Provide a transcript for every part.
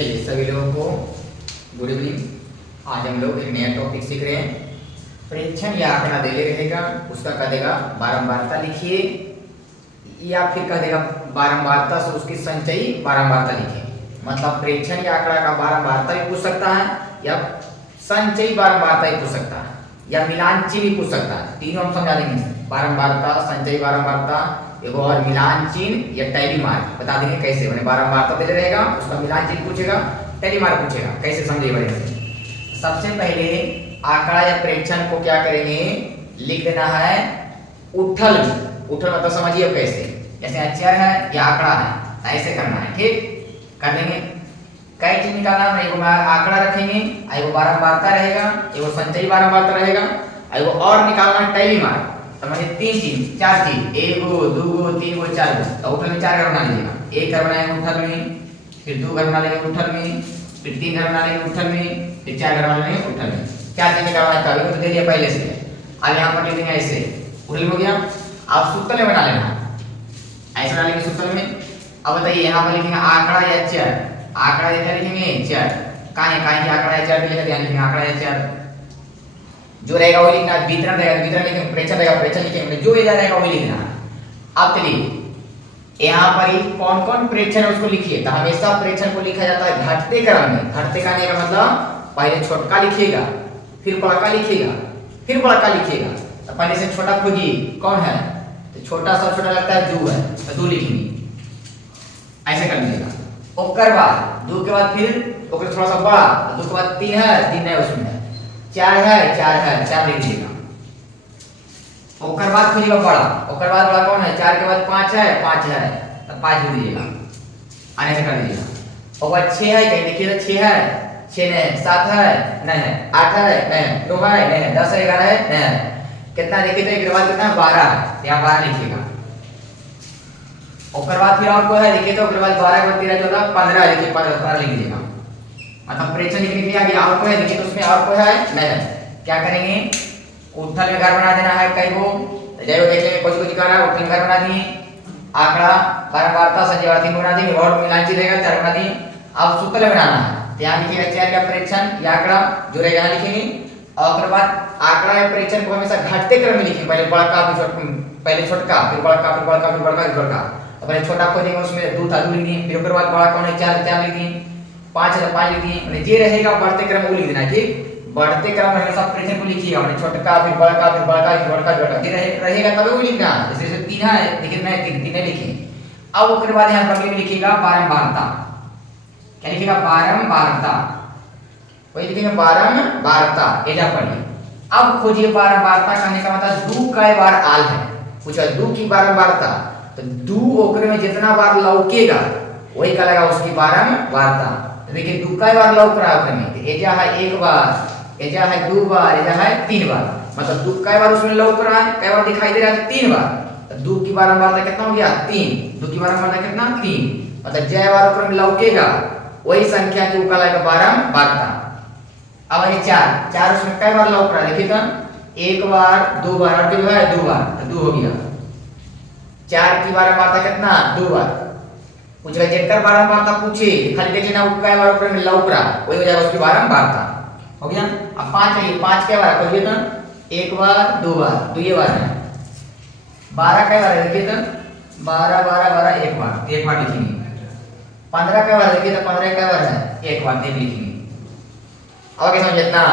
चलिए सभी लोगों को गुड इवनिंग। आज हम लोग एक नया टॉपिक सीख रहे हैं। प्रेक्षण या आंकड़ा दे रहेगा, उसका कह देगा बारंबारता लिखिए, या फिर कह देगा बारंबारता से उसकी संचयी बारंबारता लिखिए। मतलब प्रेक्षण या आंकड़ा का बारंबारता भी पूछ सकता है, या संचयी बारंबारता भी पूछ सकता है, या मिलान चिन्ह भी पूछ सकता है। तीनों हम समझा देंगे, बारंबारता, संचयी बारंबारता, एगो और मिलान चिन्ह या टैली मार्क बता देंगे कैसे। मैंने बारंबारता दे रहेगा, उसका मिलान चिन्ह पूछेगा, टैली मार्क पूछेगा, कैसे समझिए बढ़िया से। सबसे पहले आंकड़ा या प्रेक्षण को क्या करेंगे, लिख देना है उठल। उठल मतलब समझिए कैसे, जैसे अक्षर है या आंकड़ा है, ऐसे करना है। ठीक कर देंगे। कई चीज निकालना है, एगो आंकड़ा रखेंगे, एगो बारंबारता रहेगा, एगो संचयी बारंबारता रहेगा, एगो और निकालना है टैली मार्क। समझिए तीन चीज, चार चीज, एगो दूगो तीन गो चार गो। तो उठल में चार घर बना लीजिएगा। एक घर बनाएंगे उठल में, फिर दो घर बना लेंगे उठल में, फिर तीन घर बना लेंगे उठल में, फिर चार घर बना लेंगे उठल में। चार चीज निकालना है, तो दे दिया पहले से। अब यहाँ पर लिख देंगे ऐसे, उठल हो गया। आप सूत्र में बना लेना, ऐसे बना लेंगे सूत्र में। अब बताइए यहाँ पर लिखेंगे आंकड़ा या चर। आंकड़ा या चर लिखेंगे चर। कहाँ है आंकड़ा या चर लिखेंगे, ध्यान लिखेंगे आंकड़ा या चर। जो रहेगा वही लिखना, वितरण रहेगा वितरण लिखेंगे, प्रेक्षण रहेगा प्रेक्षण लिखेंगे, जो इधर रहेगा वही लिखना। अब चलिए यहाँ पर ही कौन कौन प्रेक्षण है उसको लिखिए। तो हमेशा प्रेक्षण को लिखा जाता है घटते क्रम में। घटते क्रम का मतलब पहले छोटका लिखिएगा, फिर बड़का लिखिएगा, फिर बड़का लिखिएगा। तो पहले से छोटा खोजिए कौन है, तो छोटा सब छोटा लगता है दो है, तो दो लिखेंगे, ऐसे कर लीजिएगा। ओकर बाद दो के बाद फिर ओकर थोड़ा सा बड़ा, दो के बाद तीन है, तीन है उसमें, चार है, चार लिख दीजिएगा। ओकर बाद खोजिएगा बड़ा, ओकर बाद बड़ा कौन है, चार के बाद पांच है, तो पांच लिख दीजिएगा, आने से कर दीजिएगा। और बाद छह है, कहीं देखिए तो छह है, छह नहीं, सात है नहीं है, आठ है नहीं, नौ है नहीं, 10 है, 11 है नहीं, कितना देखिए तो एक बाद कितना 12 है, यहाँ 12 लिखिएगा। ओकर बाद फिर और कोई है देखिए तो ओकर बाद 12 के बाद 13 14 15 लिखिए, 15 लिख दीजिएगा। मतलब प्रेक्षण लिखने के लिए आगे और कोई है देखिए तो उसमें और कोई है नहीं है। क्या करेंगे, उठल में घर बना देना है कई गो, जय देख लेंगे कुछ कुछ कर रहा है। उठल में घर बना दिए, आंकड़ा बारंबारता संचयी बारंबारता बना दिए, और मिलान चिन्ह रहेगा चार बना दिए। अब सूत्र बनाना है, तो यहाँ लिखिएगा चर का प्रेक्षण या आंकड़ा जो रहेगा यहाँ लिखेंगे। और उसके बाद आंकड़ा या प्रेक्षण को हमेशा घटते क्रम में लिखेंगे, पहले बड़ा फिर पहले छोटका, फिर बड़ा फिर बड़ा फिर बड़ा फिर बड़ा। तो पहले छोटा खोजेंगे, उसमें दो था दो लिख दिए, फिर उसके बाद बड़ा कौन है चार लिख दिए, पांच है पांच लिख दिए। मतलब ये रहेगा बढ़ते क्रम वो लिख देना। ठीक, बढ़ते क्रम में हमेशा प्रेक्षण को लिखिएगा, मतलब छोटका फिर बड़का फिर बड़का फिर बड़का फिर बड़का रहेगा तब वो लिखना। जैसे तीन है लेकिन मैं तीन लिखे। अब उसके बाद यहाँ पर लिखिएगा बारंबारता। क्या लिखिएगा, बारंबारता, वही लिखेंगे बारंबारता, एजा पढ़िए। अब खोजिए बारंबारता कहने का मतलब दो कई बार आल है, पूछा दो की बारंबारता, तो दो ओकरे में जितना बार लौकेगा वही कहलाएगा उसकी बारंबारता। देखिए दो कई बार लौक रहा है में, एजा है एक बार, एजा है दो बार, एजा है तीन बार। मतलब दो कई बार उसमें लौक रहा है, कई बार दिखाई दे रहा है, तीन बार। तो दो की बारंबारता कितना हो गया, तीन। दो की बारंबारता कितना, तीन। मतलब जय बार ओकरे में लौकेगा वही संख्या की कहलाएगा बारंबारता। अब ये चार उसमें कई बार लौक रहा है, देखिए तो एक बार दो बार, और जो है दो बार, तो दो हो गया। चार की बारंबारता कितना, दो बार। पूछेगा जेकर बारंबारता पूछे, खाली देख लेना कई बार ऊपर में लौक रहा, वही हो जाएगा उसकी बारंबारता। हो गया। अब पांच है, पांच कई बार खोलिए तो एक बार दो बार, तो ये बार है। 12 कई बार है, देखिए तो 12 12 12 एक बार, एक बार लिखेंगे। 15 कई बार, देखिए तो 15 कई बार है, एक बार, एक लिखेंगे। और क्या समझे इतना।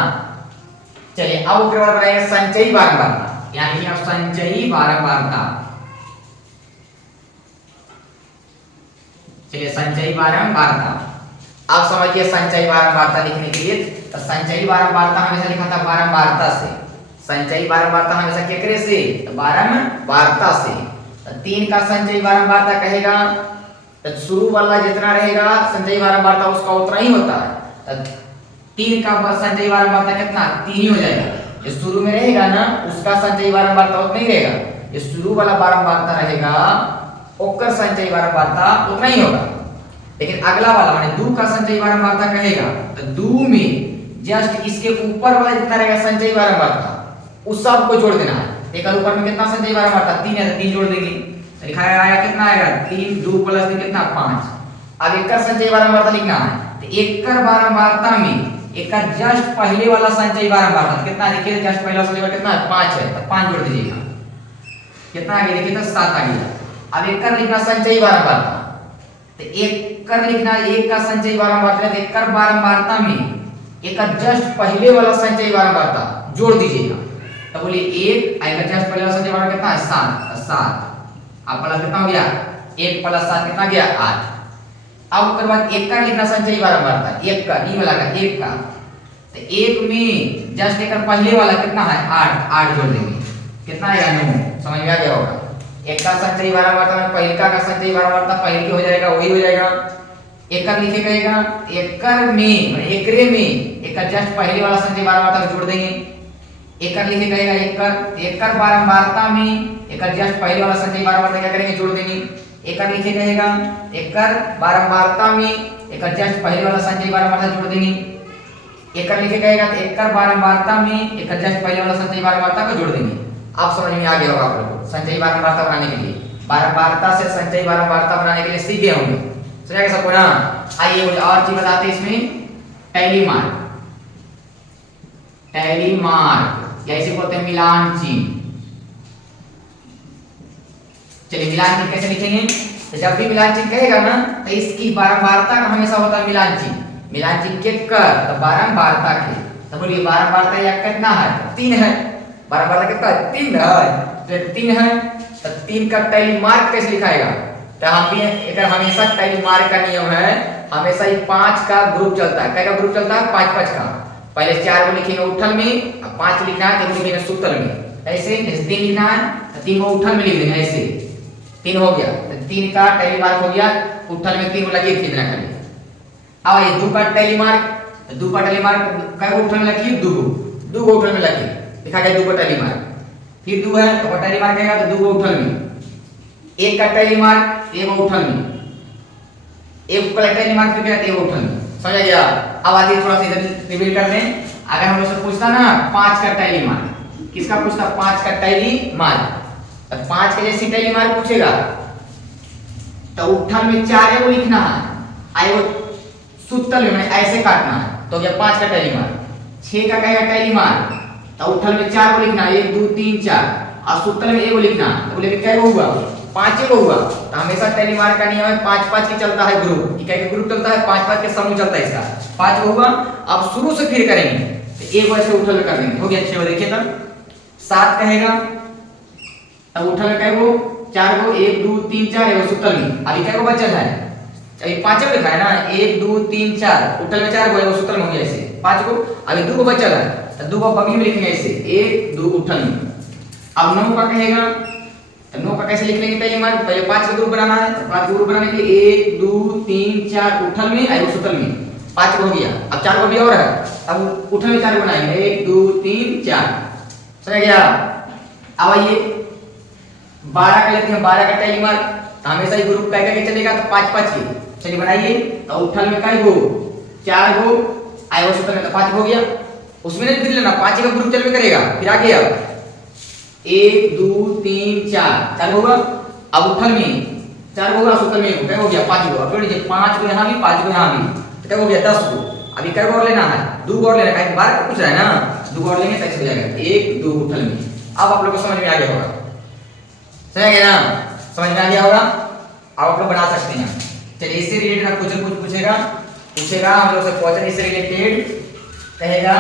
चलिए अब उसके बाद बनाएंगे संचयी बारंबारता, यानी कि संचयी बारंबारता। चलिए संचयी बारंबारता, आप समझिए संचयी बारंबारता लिखने के लिए। तो संचयी बारंबारता हमेशा लिखा था बारंबारता से। संचयी बारंबारता हमेशा केकरे से, तो बारंबारता से। तो तीन का संचयी बारंबारता कहेगा, तो शुरू वाला जितना रहेगा संचयी बारंबारता उसका उतना ही होता है। तो तीन का संचयी बारंबारता कितना, तीन ही हो जाएगा। जो शुरू में रहेगा ना उसका संचयी बारंबारता उतना ही रहेगा, जो शुरू वाला बारंबारता रहेगा ओकर संचयी बारंबारता उतना ही होगा। लेकिन अगला वाला माने दो का संचयी बारंबारता कहेगा, तो दो में जस्ट इसके ऊपर वाला जितना रहेगा संचयी बारंबारता उस सब को जोड़ देना है। एक ऊपर में कितना संचयी बारंबारता, तीन है, तो तीन जोड़ देंगे, तो लिखा आया कितना आएगा, 3 2 + 3 कितना 5। अब एक का संचयी बारंबारता लिखना है, तो एकर बारंबारता में एकर जस्ट पहले वाला संचयी बारंबारता कितना है? देखिए जस्ट पहला संचयी बारंबारता कितना है? 5 है, तो 5 जोड़ दीजिएगा, कितना आ गया? देखिए तो 7 आ गया। अब एकर लिखना संचयी बारंबारता, तो एकर लिखना एक का संचयी बारंबारता, तो एकर बारंबारता में एकर जस्ट पहले वाला संचयी बारंबारता जोड़ दीजिएगा, तो बोलिए 1 एकर जस्ट पहले वाला संचयी बारंबारता कितना है? 7। अब प्लस कितना हो गया? 1 + 7 कितना गया? 8। अब उसके बाद एक का लिखना संचयी बारंबारता, एक का ई वाला का एक का, तो एक में जस्ट एक पहले वाला कितना है? 8 जोड़ देंगे, कितना आएगा? 9। समझ में आ गया होगा। एक का संचयी बारंबारता में पहले का संचयी बारंबारता पहले की हो जाएगा, वही हो जाएगा। एकर लिखेगा एकर में माने एकरे में एकर जस्ट पहले वाला संचयी बारंबारता को जोड़ देंगे। एकर लिखेगा एकर बारंबारता में एकर जस्ट पहले वाला संचयी बारंबारता क्या करेंगे? जोड़ देंगे। एकर लिखेगा एकर बारंबारता में एकर जस्ट पहले वाला संचयी बारंबारता जोड़ देंगे। एकर लिखेगा एकर बारंबारता में एकर जस्ट पहले वाला संचयी बारंबारता को जोड़ देंगे। अब समझ में आ गया होगा आप लोगों को। संचयी बारंबारता बनाने के लिए, बारंबारता से संचयी बारंबारता बनाने के लिए सीखे होंगे, समझ सबको ना? आइए मुझे और चीज बताते हैं इसमें। टैली मार्क या इसे बोलते हैं मिलान चिन्ह। चलिए मिलान चिन्ह कैसे लिखेंगे? तो जब भी मिलान चिन्ह कहेगा ना तो इसकी बारंबारता का हमेशा होता है मिलान चिन्ह। मिलान चिन्ह के कर तो बारंबारता के, तो बोलिए बारंबारता या कितना है? 3 है। बारंबारता कितना है? 3 है। तो 3 है, तो 3 का टैली मार्क कैसे लिखाएगा? तो हम भी अगर हमेशा टैली मार्क का नियम है, हमेशा ही 5 का ग्रुप चलता है। क्या ग्रुप चलता है? 5 का। पहले 4 को लिखेंगे उठल में, अब 5 लिखना है तो लिखेंगे सुतल में। ऐसे 3 लिखना है तो 3 को उठल में लिख देंगे, ऐसे 3 हो गया। तो 3 का टैली मार्क हो गया, उठल में 3 को लकीर खींचना खाली। अब ये 2 का टैली मार्क, तो 2 का टैली मार्क क्या उठल में लकीर? 2 को उठल में लकीर लिखा गया 2 का टैली मार्क। फिर 2 है तो टैली मार्क आएगा तो 2 को उठल में। 1 का टैली मार्क 1 को उठल में, 1 का टैली मार्क फिर क्या? 1 को उठल में। समझ गया? अब आगे थोड़ा सा इधर रिवील कर लें। अगर हम लोग से पूछता ना 5 का टैली मार्क, किसका पूछता? 5 का टैली मार्क। तो 5 का जैसे टैली मार्क पूछेगा तो उठल में 4 को लिखना है, आई वो सुतल में ऐसे काटना है, तो ये 5 का टैली मार्क। 6 का कहेगा टैली मार्क, तो उठल में 4 को लिखना है, 1 2 3 4, और सुतल में 1 को लिखना है। तो बोले क्या हुआ? 5 को हुआ। तो हमेशा टैली मार्क का नियम है 5 की चलता है ग्रुप। क्या ग्रुप चलता है? 5 के समूह चलता है इसका। 5 को हुआ, अब शुरू से फिर करेंगे तो 1 को ऐसे उठल में कर देंगे, हो गया। 6 देखिए तब 7 कहेगा, अब उठल में कहेगा 4 को 1 2 3 4 है सुतल में। अभी क्या को बचल है? अभी 5 को लिखा है ना, 1 2 3 4, उठल में 4 को है वो सुतल में हो गया ऐसे 5 को। अभी 2 को बचल है तो 2 को बगल में लिखेंगे ऐसे 1 2 उठल में। अब 9 का कहेगा तो 9 का कैसे लिख लेंगे टैली मार्क? पहले 5 का ग्रुप बनाना है, तो 5 का ग्रुप बनाने के लिए 1 2 3 4 उठल में और सुतल में 5 हो गया। अब 4 को भी और है, अब उठल में 4 बनाएंगे 1 2 3 4। समझ गया? अब आइए 12 का लेते हैं। 12 का टैली मार्क हमेशा ही ग्रुप क्या क्या चलेगा? तो 5 के। चलिए बनाइए, तो उठल में काय हो 4 हो आयो सुतल में, तो 5 हो गया। उसमें नहीं फिर लेना, 5 का ग्रुप चल में करेगा। फिर आगे अब 1 2 3 4 होगा। अब उठल में 4 होगा, सुतल में क्या हो गया? 5 होगा। फिर लीजिए 5 को यहाँ भी 5 को यहाँ भी, तो क्या हो गया? 10 को। अभी क्या और लेना है? 2 और लेना है, 12 का पूछ रहा है ना, 2 और लेंगे तो हो जाएगा 1 2 उठल में। अब आप लोग को समझ में आ गया होगा, समझ गया ना? समझ में आ गया होगा। अब आप लोग बना सकते हैं। चलिए इससे रिलेटेड कुछ पूछेगा हम लोग से क्वेश्चन इससे रिलेटेड। कहेगा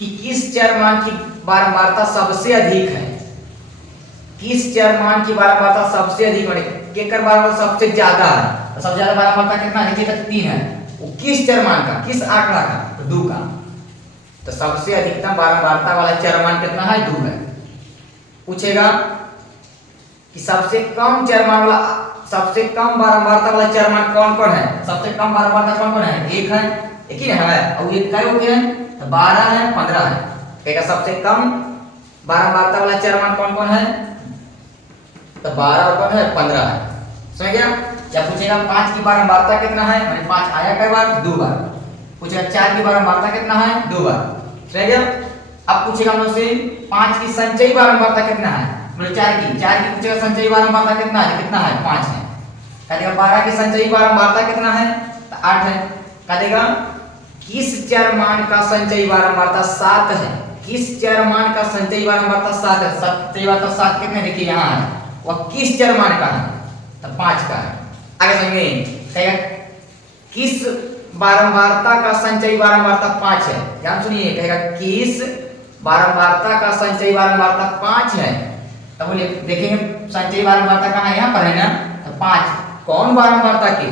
कि किस चरमान की बारंबारता सबसे अधिक है? किस चरमान की बारंबारता सबसे अधिक है? केकर बारंबारता सबसे ज्यादा है? तो सबसे ज्यादा बारंबारता कितना है? देखिए 3 है। वो किस चरमान का, किस आंकड़ा का? तो 2 का। तो सबसे अधिकतम बारंबारता वाला चरमान कितना है? 2 है। पूछेगा कि सबसे कम चरमान वाला, सबसे कम बारंबारता वाला चरमान कौन कौन है? सबसे कम बारंबारता कौन कौन है? 1 है, एक ही है, और एक काय हो गया है? तो 12 है, 15 है। कहेगा सबसे कम बारंबारता वाला चरमान कौन कौन है? तो 12 और कौन है? 15 है। समझ गया? या पूछेगा 5 की बारंबारता कितना है? मैंने 5 आया कई बार? 2 बार। पूछेगा 4 की बारंबारता कितना है? 2 बार। समझ गया? अब पूछेगा मुझसे 5 की संचयी बारंबारता कितना है? मतलब 4 की पूछेगा संचयी बारंबारता कितना है? कितना है? 5 है। कहेगा 12 की संचयी बारंबारता कितना है? तो 8 है। क्या देगा, किस चरमान का संचयी बारंबारता 7 है, किस चरमान का संचयी बारंबारता 7 है, संचयी बारंबारता 7 कितने देखिए यहाँ है, वह किस चरमान का है, तो 5 का है। आगे समझिए, कहेगा किस बारंबारता का संचयी बारंबारता 5 है, ध्यान सुनिए, कहेगा किस बारंबारता का संचयी बारंबारता 5 है, तब बोलिए देखेंगे संचयी बारंबारता कहाँ है, यहाँ पर है ना, तो 5 कौन बारंबारता की,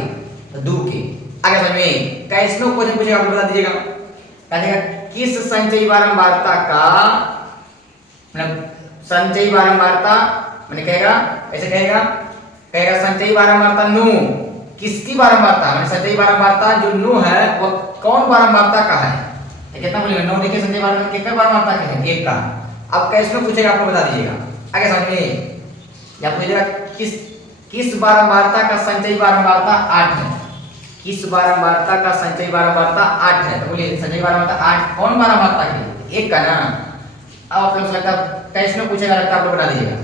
तो 2 की। आगे समझिए, कैसनो क्वेश्चन पूछेगा आप बता दीजिएगा, कहेगा किस संचयी बारंबारता का, मतलब संचयी बारंबारता मैंने कहेगा ऐसे कहेगा, कहेगा संचयी बारंबारता 9 किसकी बारंबारता, मैंने संचयी बारंबारता जो 9 है वह कौन बारंबारता का है, कितना बोलेगा 9 देखिए संचयी बारंबारता किसका बारंबारता का है, 1 का। अब कैसनो पूछेगा आपको बता दीजिएगा, आगे समझिए, या पूछेगा किस बारंबारता का संचयी बारंबारता 8 है, किस बारंबारता का संचयी बारंबारता 8 है, तो बोलिए संचयी बारंबारता 8 कौन बारंबारता की, 1 का ना। अब आप लोग लगता कैसनो पूछेगा, लगता आप लोग बता दीजिएगा,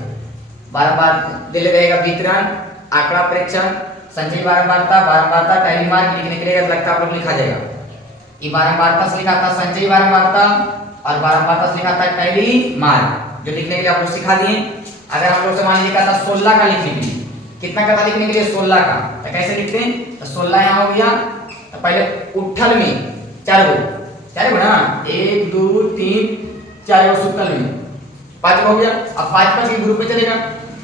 बारंबार दिले रहेगा वितरण, आंकड़ा प्रेक्षण, संचयी बारंबारता, बारंबारता टाइली मार्क लिखने के लिए लगता आप लोग लिखा जाएगा, ये बारंबारता से लिखा था संचयी बारंबारता और बारंबारता से लिखा था टाइली मार्क, जो लिखने के लिए आप लोग सिखा दिए। अगर हम लोग से मान लीजिए था 16 का लिखने के लिए, कितना का था लिखने के लिए 16 का, तो कैसे लिखते हैं, तो 16 यहाँ हो गया, तो पहले उठल में 4 गो ना, 1 2 3 4 गो सुतल में 5 हो गया। अब 5 के ग्रुप में चलेगा,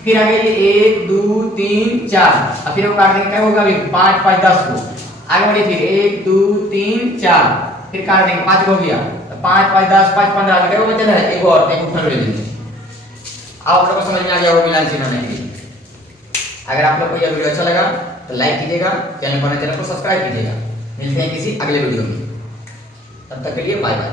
फिर आगे ये 1 2 3 4, अब फिर वो काट देंगे, क्या होगा अभी 5 5 10 को, आगे बढ़िए फिर 1 2 3 4, फिर काट देंगे 5 हो गया, तो 5 5 10 5 15 आगे क्या बचा है, एक और एक उठल ले लेंगे। आप लोगों को समझ में आ गया होगा मिलान चिन्ह बनाने के लिए। अगर आप लोग को यह वीडियो अच्छा लगा तो लाइक कीजिएगा, चैनल को सब्सक्राइब कीजिएगा। मिलते हैं किसी अगले वीडियो में, तब तक के लिए बाय बाय।